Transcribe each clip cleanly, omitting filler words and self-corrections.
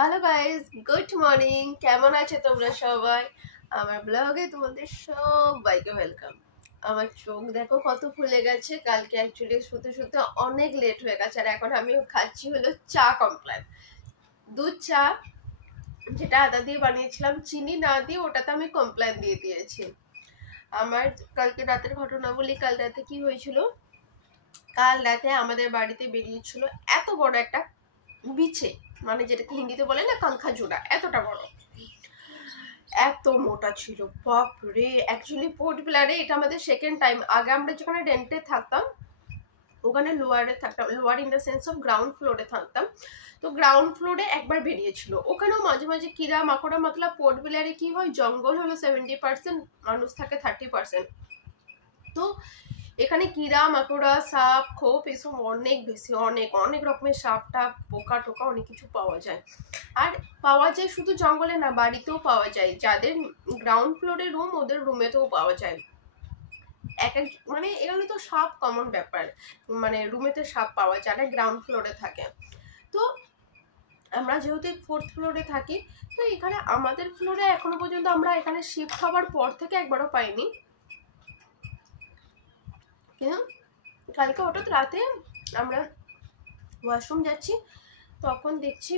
Hello guys, good morning. কেমন আছে তোমরা সবাই? আমার ব্লগে তোমাদের সবাইকে ওয়েলকাম। আমার চোখ দেখো কত ফুলে গেছে। কালকে অ্যাকচুয়ালি শুতে শুতে অনেক লেট হয়ে গেছে, আর এখন আমি খাচ্ছি হলো চা কমপ্লান, দুধ চা, যেটা আদা দিয়ে বানিয়েছিলাম, চিনি না দিয়ে ওটাতে আমি কমপ্লান দিয়ে দিয়েছি। আমার কালকে রাতের ঘটনা বলি। কাল রাতে কি হয়েছিল, কাল রাতে আমাদের বাড়িতে বেরিয়েছিল এত বড় একটা বিছে, মানে যেটাকে হিন্দিতে বলে না কাঙ্খা জোড়া, এতটা বড়, এত মোটা ছিল, বাপ রে। অ্যাকচুয়ালি পোর্ট ব্লেয়ারে এটা আমাদের সেকেন্ড টাইম। আগে আমরা যেখানে রেন্টে থাকতাম ওখানে লোয়ারে থাকতাম, lower in the sense of ground ফ্লোরে থাকতাম। তো গ্রাউন্ড ফ্লোরে একবার বেরিয়েছিল, ওখানেও মাঝে মাঝে কিরা মাকড়া, মতলব পোর্ট ব্লেয়ারে কি হয়, জঙ্গল হলো 70%, মানুষ থাকে 30%। তো এখানে কিরা মাকড়া, সাপ, খোপ এসব অনেক বেশি, অনেক অনেক রকমের সাপ টাপ, পোকা টোকা অনেক কিছু পাওয়া যায়। আর পাওয়া যায় শুধু জঙ্গলে না, বাড়িতেও পাওয়া যায়। যাদের গ্রাউন্ড ফ্লোরে রুম, ওদের রুমেতেও পাওয়া যায়। এক এক মানে এগুলো তো সব কমন ব্যাপার, মানে রুমেতে সাপ পাওয়া যায়, যারা গ্রাউন্ড ফ্লোরে থাকে। তো আমরা যেহেতু 4th ফ্লোরে থাকি, তো এখানে আমাদের ফ্লোরে এখনো পর্যন্ত আমরা এখানে শিফট হওয়ার পর থেকে একবারও পাইনি। কিন্তু কালকে হঠাৎ রাতে আমরা ওয়াশরুম যাচ্ছি, তখন দেখছি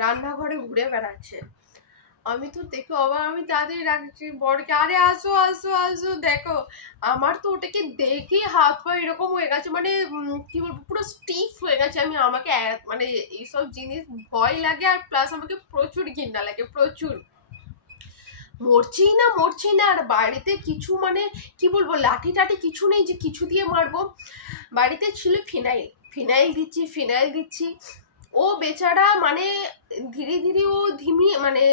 রান্নাঘরে ঘুরে বেড়াচ্ছে। আমি তো দেখো অবাক, আমি তাদের রাখছি বরকে, আরে আসো আসো আসো দেখো। আমার তো ওটাকে দেখে হাত পা এরকম হয়ে গেছে, মানে কি বলবো, পুরো স্টিফ হয়ে গেছে। আমাকে মানে এইসব জিনিস ভয় লাগে, আর প্লাস আমাকে প্রচুর ঘৃণা লাগে, প্রচুর। মরছি না, আর বাড়িতে কিছু মানে কি বলবো, লাঠি টাঠি কিছু নেই যে কিছু দিয়ে মারবো। বাড়িতে ছিল ফিনাইল দিচ্ছি। ও বেচারা মানে ধীরে ধীরে ও মানে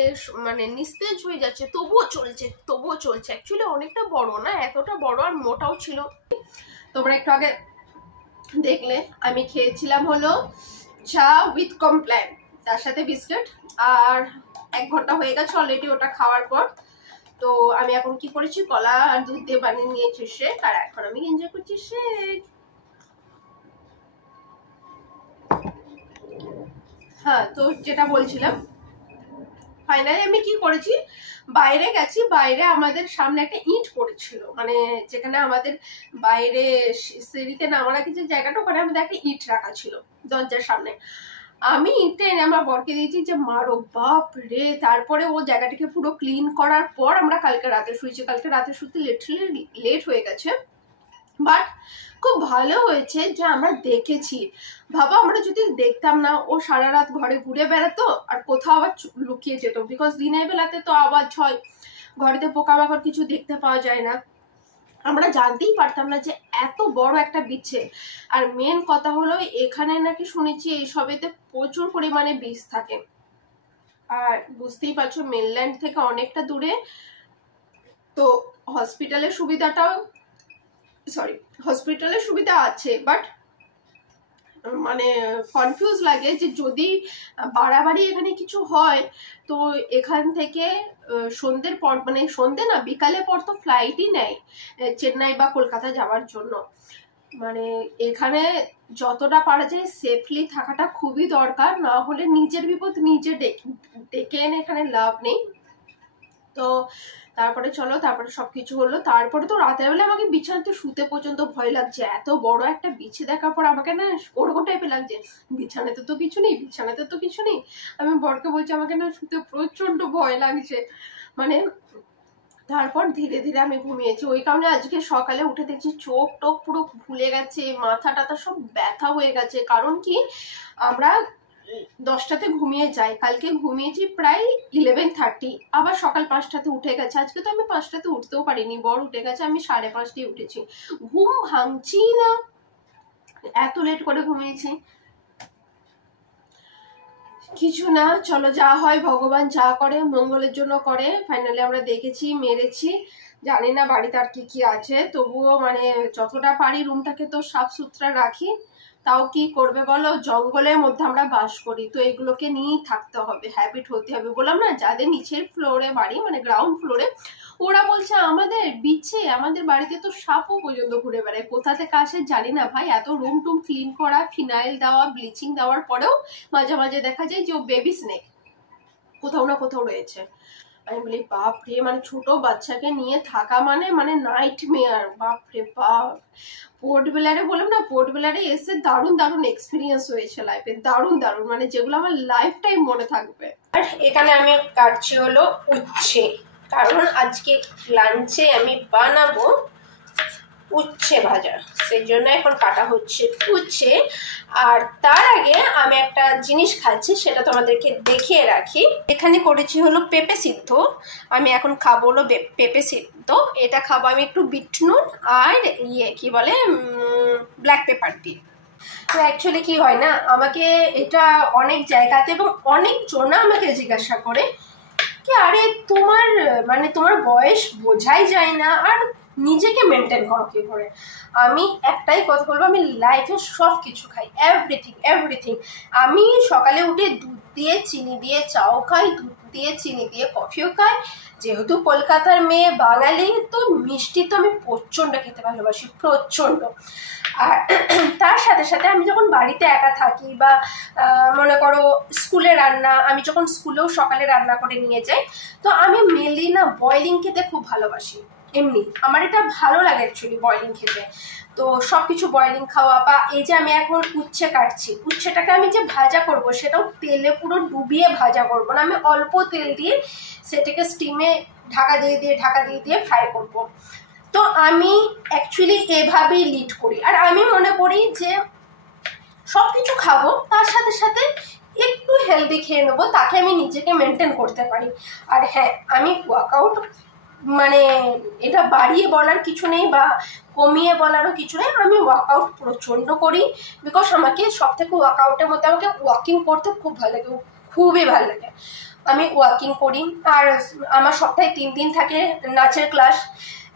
মানে নিস্তেজ হয়ে যাচ্ছে, তবুও চলছে। অ্যাকচুয়ালি অনেকটা বড় না, এতটা বড় আর মোটাও ছিল। তোমরা একটু আগে দেখলে আমি খেয়েছিলাম হলো চা উইথ কমপ্ল্যান, তার সাথে বিস্কিট। আর 1 ঘন্টা হয়ে গেছে অলরেডি ওটা খাওয়ার পর। তো আমি এখন কি করেছি, কলা আর দুধ দিয়ে বানিয়ে নিয়েছি শেক, আর এখন আমি এনজয় করছি শেক। হ্যাঁ, তো যেটা বলছিলাম, ফাইনালি আমি কি করেছি, বাইরে গেছি। বাইরে আমাদের সামনে একটা ইট পড়েছিল, মানে যেখানে আমাদের বাইরে সিঁড়িতে নামার আগে যে জায়গাটা, ওখানে আমাদের একটা ইট রাখা ছিল দরজার সামনে। আমি ইটটা এনে আমার বরকে দিয়েছি যে মারো, বাপ রে। তারপরে ও জায়গাটাকে পুরো ক্লিন করার পর আমরা কালকে রাতে শুয়েছি। কালকে রাতে শুতে লেট হয়ে গেছে, বাট খুব ভালো হয়েছে যে আমরা দেখেছি। ভাবা, আমরা যদি দেখতাম না, ও সারা রাত ঘরে ঘুরে বেড়াতো আর কোথাও আবার লুকিয়ে যেত, বিকজ দিনের বেলাতে তো আওয়াজ হয়, ঘরেতে পোকামাকড় কিছু দেখতে পাওয়া যায় না, আমরা জানতেই পারতাম না যে এত বড় একটা বিচ্ছে। আর মেন কথা হলো, এখানে নাকি শুনেছি এইসবেতে প্রচুর পরিমাণে বিষ থাকে। আর বুঝতেই পারছো মেনল্যান্ড থেকে অনেকটা দূরে, তো হসপিটালের সুবিধা আছে, বাট মানে কনফিউজ লাগে যে যদি বাড়াবাড়ি এখানে কিছু হয়, তো এখান থেকে সন্ধ্যের পর, মানে সন্ধ্যে না, বিকালের পর তো ফ্লাইটই নেয় চেন্নাই বা কলকাতা যাওয়ার জন্য। মানে এখানে যতটা পারা যায় সেফলি থাকাটা খুবই দরকার, না হলে নিজের বিপদ নিজে ডেকে এনে এখানে লাভ নেই। তো তারপরে সবকিছু হলো। তারপরে তো রাতের বেলা আমাকে বিছানাতে শুতে পর্যন্ত ভয় লাগছে, এত বড় একটা বিছে দেখার পর আমাকে না ওরকম টাইপের লাগছে, বিছানাতে তো কিছু নেই। আমি বরকে বলছি আমাকে না শুতে প্রচন্ড ভয় লাগছে, মানে। তারপর ধীরে ধীরে আমি ঘুমিয়েছি। ওই কারণে আজকে সকালে উঠে দেখছি চোখ টোক পুরো ফুলে গেছে, মাথা টাথা সব ব্যথা হয়ে গেছে। কারণ কি, আমরা 10টাতে ঘুমিয়ে যাই, কালকে ঘুমিয়েছি প্রায় 11:30, আবার সকাল 5টাতে উঠে গেছে। আজকে তো আমি 5টাতে উঠতেও পারিনি, বর উঠে গেছে, আমি 5:30টায় উঠেছি। ঘুম ভাঙছি না, এত লেট করে ঘুমিয়েছি। কিছু না, চলো, যা হয় ভগবান যা করে মঙ্গলের জন্য করে। ফাইনালি আমরা দেখেছি, মেরেছি। জানি না বাড়িতে আর কি কি আছে, তবুও মানে যতটা পারি রুমটাকে তো সাফ সুতরা রাখি। তাও কি করবে বলো, জঙ্গলের মধ্যে আমরা বাস করি, তো এগুলোকে নিয়েই থাকতে হবে, হ্যাবিট হতে হবে। বললাম না, যাদের নিচের ফ্লোরে বাড়ি, মানে গ্রাউন্ড ফ্লোরে, ওরা বলছে আমাদের বাড়িতে তো সাপও পর্যন্ত ঘুরে বেড়ায়, কোথা থেকে আসে জানি না ভাই। এত রুম টুম ক্লিন করা, ফিনাইল দেওয়া, ব্লিচিং দেওয়ার পরেও মাঝে মাঝে দেখা যায় যে ও বেবি স্নেক, কোথাও না কোথাও রয়েছে। আমি বলি বাপ রে, মানে ছোট বাচ্চাকে নিয়ে থাকা মানে মানে নাইট মেয়ার, বাপ রে বাপ। পোর্ট ব্লেয়ারে বললাম না, পোর্ট ব্লেয়ারে এসে দারুণ দারুণ এক্সপিরিয়েন্স হয়েছে লাইফে, দারুণ দারুণ, মানে যেগুলো আমার লাইফ টাইম মনে থাকবে। আর এখানে আমি কাটছি হলো উচ্ছে, কারণ আজকে লাঞ্চে আমি বানাবো উচ্ছে ভাজা, সেই জন্য এখন কাটা হচ্ছে উচ্ছে। আর তার আগে আমি একটা জিনিস খাচ্ছি, সেটা তোমাদেরকে দেখিয়ে রাখি। এখানে করেছি হলো পেঁপে সিদ্ধ, আমি এখন খাবো হলো পেঁপে সিদ্ধ। এটা খাবো আমি একটু বিট নুন আর কি বলে ব্ল্যাক পেপার দিয়ে। তো অ্যাকচুয়ালি কি হয় না, আমাকে এটা অনেক জায়গাতে এবং অনেক জনা আমাকে জিজ্ঞাসা করে কি আরে তোমার মানে তোমার বয়স বোঝাই যায় না, আর নিজেকে মেনটেন করো কি করে। আমি একটাই কথা বলবো, আমি লাইফে সব কিছু খাই, এভরিথিং এভরিথিং। আমি সকালে উঠে দুধ দিয়ে চিনি দিয়ে চাও খাই, দুধ দিয়ে চিনি দিয়ে কফিও খাই। যেহেতু কলকাতার মেয়ে, বাঙালি, তো মিষ্টি তো আমি প্রচণ্ড খেতে ভালোবাসি, প্রচণ্ড। আর তার সাথে সাথে আমি যখন বাড়িতে একা থাকি বা মনে করো স্কুলে রান্না, আমি যখন স্কুলেও সকালে রান্না করে নিয়ে যাই, তো আমি মেনলি না বয়েলিং খেতে খুব ভালোবাসি। এমনি আমার এটা ভালো লাগে অ্যাকচুয়ালি বয়েলিং খেতে। তো সব কিছু বয়েলিং খাওয়া, বা এই যে আমি এখন উচ্ছে কাটছি, উচ্ছেটাকে আমি যে ভাজা করব সেটাও তেলে পুরো ডুবিয়ে ভাজা করব না, আমি অল্প তেল দিয়ে সেটাকে স্টিমে ঢাকা দিয়ে দিয়ে ফ্রাই করব। তো আমি অ্যাকচুয়ালি এভাবেই লিড করি। আর আমি মনে করি যে সব কিছু খাবো, তার সাথে সাথে একটু হেলদি খেয়ে নেবো, তাকে আমি নিজেকে মেনটেন করতে পারি। আর হ্যাঁ, আমি ওয়ার্কআউট মানে এটা বাড়িয়ে বলার কিছু নেই বা কমিয়ে বলারও কিছু নেই, আমি ওয়ার্কআউট প্রচণ্ড করি। বিকজ আমাকে সব থেকে ওয়ার্কআউটের মধ্যে আমাকে ওয়াকিং করতে খুব ভালো লাগে, খুবই ভালো লাগে। আমি ওয়াকিং করি। আর আমার সপ্তাহে 3 দিন থাকে নাচের ক্লাস,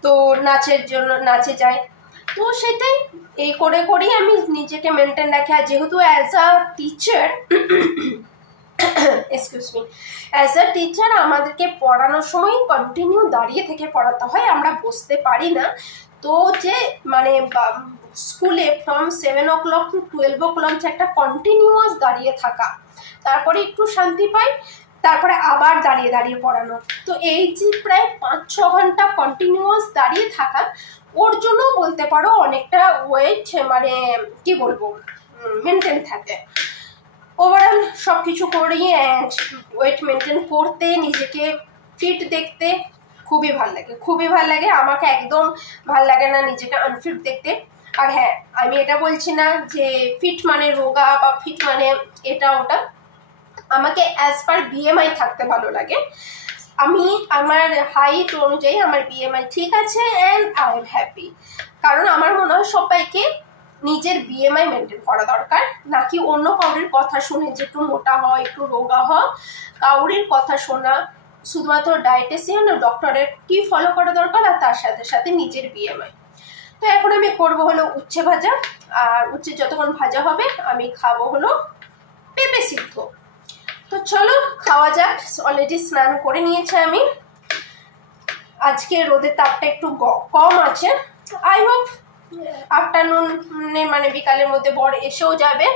তো নাচের জন্য নাচে যাই। তো সেটাই এই করে করেই আমি নিজেকে মেনটেন রাখি। আর যেহেতু as a teacher excuse me, as a teacher আমাদেরকে পড়ানোর সময় কন্টিনিউ দাঁড়িয়ে থেকে পড়াতে হয়, আমরা বসতে পারি না। তো যে মানে স্কুলে ফ্রম 7 o'clock to 12 o'clock যে একটা কন্টিনিউয়াস দাঁড়িয়ে থাকা, তারপরে একটু শান্তি পাই, তারপরে আবার দাঁড়িয়ে দাঁড়িয়ে পড়ানো। তো এই যে প্রায় 5-6 ঘন্টা কন্টিনিউয়াস দাঁড়িয়ে থাকা, ওর জন্য বলতে পারো অনেকটা ওয়েট মানে কি বলবো মেনটেন থাকে। ওভারঅল সব কিছু করি, অ্যান্ড ওয়েট মেনটেন করতে, নিজেকে ফিট দেখতে খুবই ভাল লাগে, খুবই ভাল লাগে। আমাকে একদম ভাল লাগে না নিজেকে আনফিট দেখতে। আর হ্যাঁ, আমি এটা বলছি না যে ফিট মানে রোগা বা ফিট মানে এটা ওটা। আমাকে অ্যাজ পার বিএমআই থাকতে ভালো লাগে। আমি আমার হাইট অনুযায়ী আমার বিএমআই ঠিক আছে, অ্যান্ড আই এম হ্যাপি। কারণ আমার মনে হয় সবাইকে নিজের বিএমআই মেনটেন করা দরকার, নাকি অন্য কাউরির কথা শুনে যে একটু মোটা হয় একটু রোগা হয়, কাউরির কথা শোনা। শুধুমাত্র ডায়েটিশিয়ান ও ডক্টরের কি ফলো করা দরকার, আর তার সাথে সাথে নিজের বিএমআই। তো এখন আমি করব হলো উচ্ছে ভাজা, আর উচ্ছে যতক্ষণ ভাজা হবে আমি খাবো হলো পেঁপে সিদ্ধ। তো চলো খাওয়া যাক। অলরেডি স্নান করে নিয়েছে আমি। আজকে রোদের তাপটা একটু কম আছে। আই হোপ আফটারনুনে মানে বিকালের মধ্যে বর এসেও যাবে।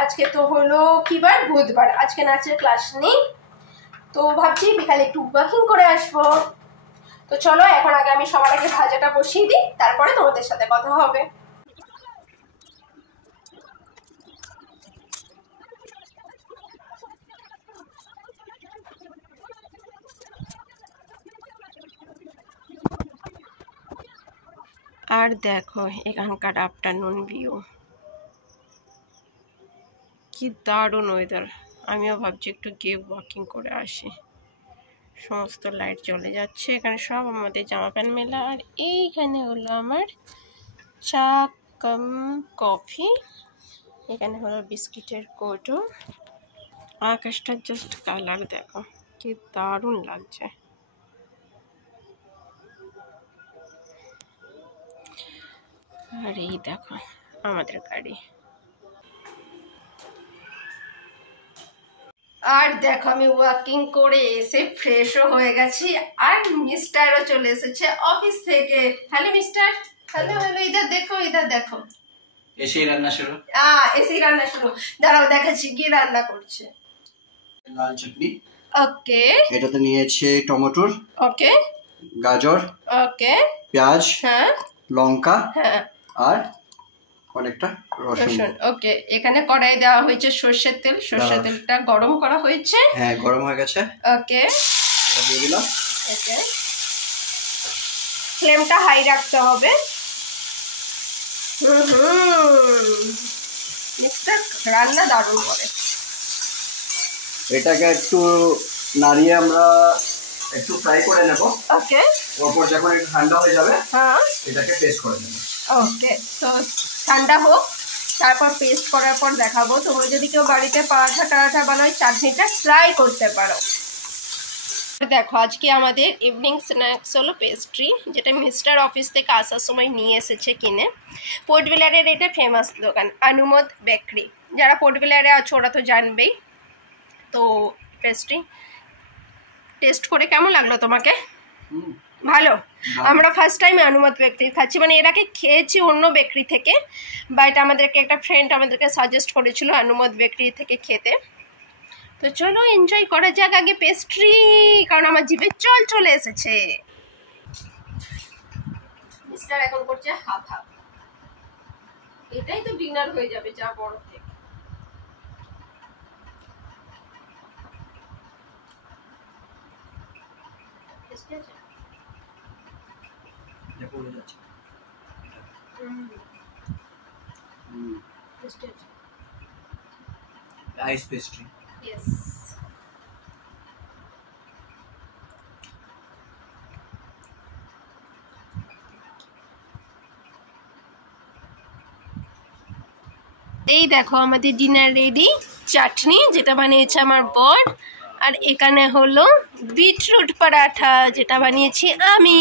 আজকে তো হলো কি বার, বুধবার, আজকে নাচের ক্লাস নেই, তো ভাবছি বিকালে একটু ওয়াকিং করে আসবো। তো চলো এখন আগে আমি সবার আগে ভাজাটা বসিয়ে দিই, তারপরে তোমাদের সাথে কথা হবে। আর দেখো এখানকার আফটারনুন ভিউ, কি দারুণ ওয়েদার। আমিও ভাবছি একটু গিয়ে ওয়াকিং করে আসি। সমস্ত লাইট চলে যাচ্ছে, এখানে সব আমাদের জামা প্যান্ট মেলা। আর এইখানে হলো আমার চা কাম কফি, এখানে হলো বিস্কিটের কৌটো। আকাশটার জাস্ট কালার দেখো, কি দারুণ লাগছে। আর এই দেখো আমাদের গাড়ি। আর দেখো আমি ওয়াকিং করে এসে ফ্রেশও হয়ে গেছি, আর মিস্টারও চলে এসেছে অফিস থেকে। Hello mister. হ্যালো হ্যালো, ইধার দেখো ইধার দেখো। এসেই রান্না শুরু। এসেই রান্না শুরু। দাঁড়াও দেখাচ্ছি কি রান্না করছে। লাল চাটনি। ওকে। এটাতে নিয়েছে টমেটোর। ওকে। গাজর। ওকে। পেঁয়াজ। হ্যাঁ। লঙ্কা। হ্যাঁ। আর অনেকটা রসুন। ওকে, এখানে কড়াইয়ে দেওয়া হয়েছে সর্ষের তেল। সর্ষের তেলটা গরম করা হয়েছে। হ্যাঁ, গরম হয়ে গেছে। ওকে, এটা দিয়ে দিলাম। ওকে, ফ্লেমটা হাই রাখতে হবে। মিক্সটা রান্না দারুণ করে। এটাকে একটু নাড়িয়ে আমরা একটু ফ্রাই করে নেব। ওকে। ওপর যখন একটু ঠান্ডা হয়ে যাবে, হ্যাঁ, এটাকে পেস্ট করে নেব। ওকে, তো ঠান্ডা হোক, তারপর পেস্ট করার পর দেখাবো। তোমরা যদি কেউ বাড়িতে পরাঠা টারাঠা বানায়, চাটনিটা ট্রাই করতে পারো। দেখো, আজকে আমাদের ইভিনিং স্ন্যাক্স হলো পেস্ট্রি, যেটা মিস্টার অফিস থেকে আসার সময় নিয়ে এসেছে কিনে। পোর্ট ব্লেয়ারের এটা ফেমাস দোকান, অনুমোদ বেকারি। যারা পোর্ট ব্লেয়ারে আছো ওরা তো জানবেই। তো পেস্ট্রি টেস্ট করে কেমন লাগলো তোমাকে? ভালো। আমরা ফার্স্ট টাইম অনুমোদ বেকারি খাচ্ছি, মানে এর আগে খেয়েছি অন্য বেকারি থেকে, বাট আমাদেরকে একটা ফ্রেন্ড আমাদেরকে সাজেস্ট করেছিল অনুমোদ বেকারি থেকে খেতে। তো চলো এনজয় করা যাক আগে পেস্ট্রি, কারণ আমার জিভে জল চলে এসেছে। মিস্টার এখন করছে হাফ হাফ। এটাই তো ডিনার হয়ে যাবে যা বড় থেকে। আইস পেস্ট্রি। Yes. এই দেখো আমাদের ডিনার রেডি। চাটনি যেটা বানিয়েছে আমার বর, আর এখানে হলো বিটরুট পরাঠা যেটা বানিয়েছি আমি।